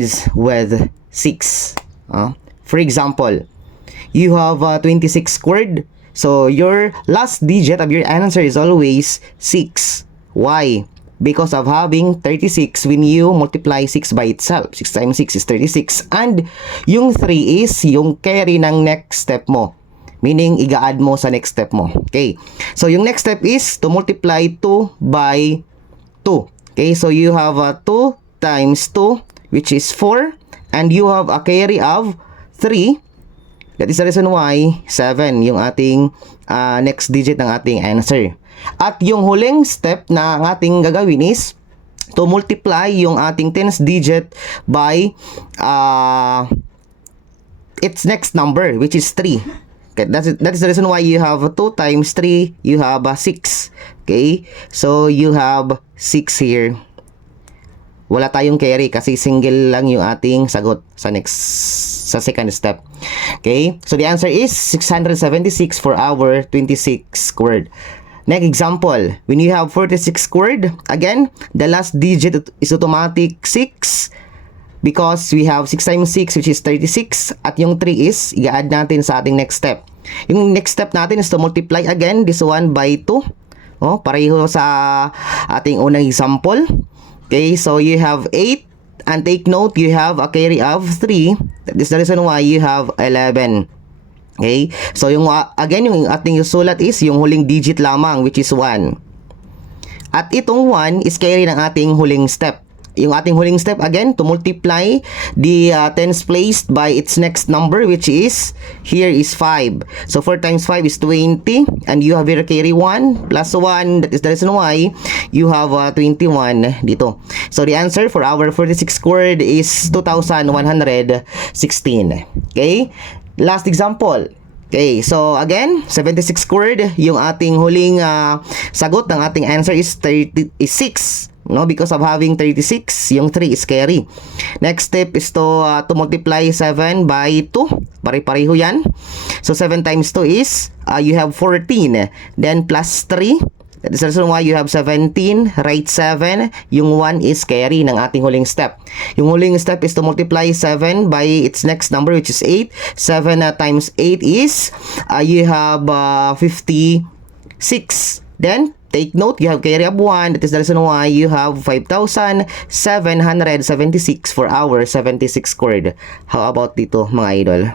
ends with 6. For example, you have 26 squared. So your last digit of your answer is always 6. Why? Because of having 36 when you multiply 6 by itself. 6 times 6 is 36. And yung 3 is yung carry ng next step mo. Meaning, iga-add mo sa next step mo. Okay. So, yung next step is to multiply 2 by 2. Okay. So, you have 2 times 2, which is 4. And you have a carry of 3. That is the reason why 7 yung ating next digit ng ating answer. At yung huling step na ang ating gagawin is to multiply yung ating tens digit by its next number, which is 3. Okay, that is the reason why you have 2 times 3, you have 6. Okay, so you have 6 here. Wala tayong carry kasi single lang yung ating sagot sa second step. Okay, so the answer is 676 for our 26 squared. Next example, when you have 46 squared, again, the last digit is automatic 6 because we have 6 times 6, which is 36, at yung 3 is i-add natin sa ating next step. Yung next step natin is to multiply again this one by 2. Pareho sa ating unang example. Okay, so you have 8, and take note, you have a carry of 3. That is the reason why you have 11. Okay, so yung again, yung ating sulat is yung huling digit lamang, which is 1. At itong 1 is carry ng ating huling step. Yung ating huling step, again, to multiply the tens placed by its next number, which is, here is 5. So 4 times 5 is 20, and you have here carry 1 plus 1. That is the reason why you have 21 dito. So the answer for our 46 squared is 2116. Okay, last example. Okay, so again, 76 squared, yung ating huling sagot ng ating answer is 36. No, because of having 36, yung 3 is carry. Next step is to multiply 7 by 2. Pare-pareho yan. So 7 times 2 is you have 14. Then plus 3. That is the reason why you have 17. Write 7. Yung 1 is carry ng ating huling step. Yung huling step is to multiply 7 by its next number, which is 8. 7 times 8 is you have 56. Then take note, you have carry of 1. That is the reason why you have 5,776 for our 76 squared. How about dito, mga idol?